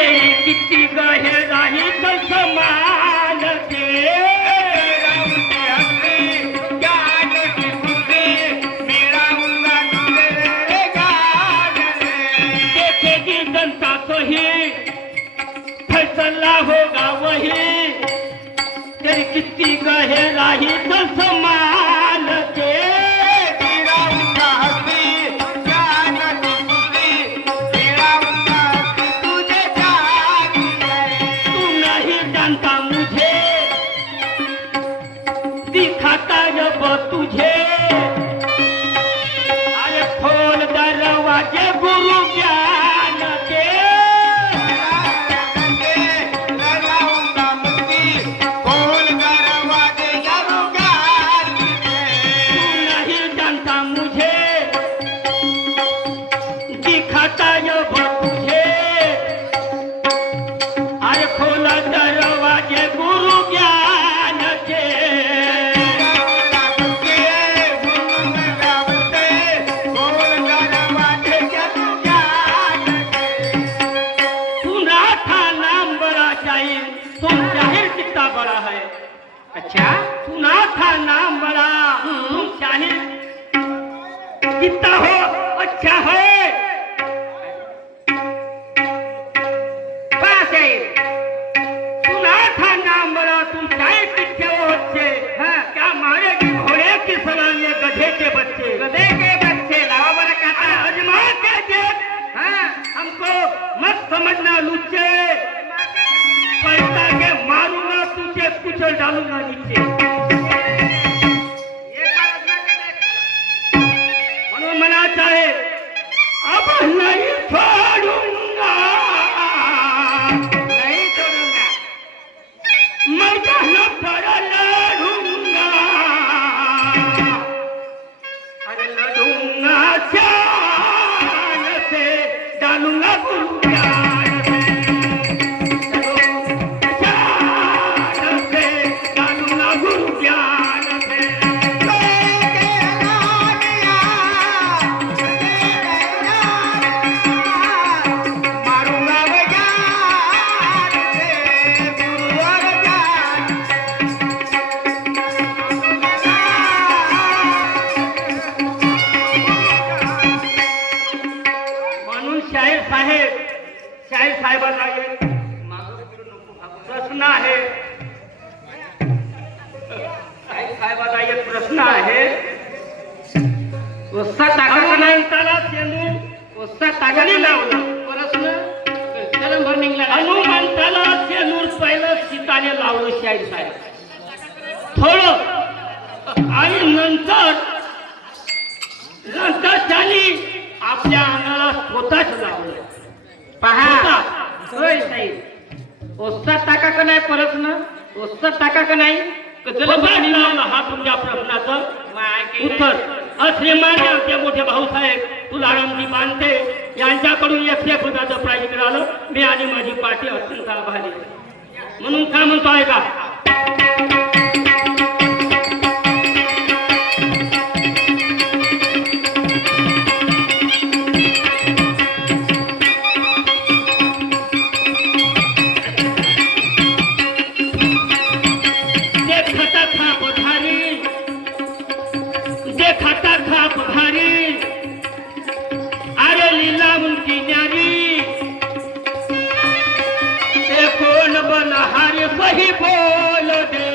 तेरी कितनी गहरा ही तो समान के देखेगी जनता तो ही फैसला होगा वही तेरी कितनी गहरा ही तो समान के दिखाता जब तुझे अरे खोल दरवाजे गुरु ज्ञान के तू नहीं जानता मुझे दिखाता जब तुझे अरे खोल दरवाजे गुरु ज्ञान के तुम जाहिर कितना बड़ा है। अच्छा सुना था नाम बड़ा तुम जाहिर कितना हो अच्छा है सुना था नाम बड़ा तुम जाहिर कितने हो अच्छे हाँ क्या मारेगी घोड़े की सलाम ये गधे के बच्चे लावा बड़ा कहता है अजमा के देख हाँ हमको मत समझना लुच्चे पैसा के मारूंगा तुझे कुचल डालूंगा नीचे मनो मना चाहे अब नहीं छोड़ूंगा मैं कहना पर लड़ूंगा अरे लड़ूंगा शान से डालूंगा गुरु शाहीर साहेबांना एक प्रश्न आहे शाहीर साहेबांना एक प्रश्न आहे हनुमंताला शेंदूर तागाने लावलं प्रश्न हनुमंताला शेंदूर पहिलं सीताने लावलं शाहीर साहेब थोडं आणि नंतर त्यांनी आपल्या अंगाला स्वतःच लावलं पहा होय साहेब ओस्ता टाका का नाही प्रश्न ओस्ता टाका का नाही हा तुमच्या प्रश्नाचं उत्तर श्रीमान आमचे मोठे भाऊसाहेब तुलारामजी बांधते यांच्याकडून 100 रुपयाचं प्राईज मिळालं मी आणि माझी पार्टी अत्यंत आभारी म्हणून काय म्हणतोय का खाता खाप भारी अरे लीला उनकी न्यारी कौन बलहारी सही बोल दे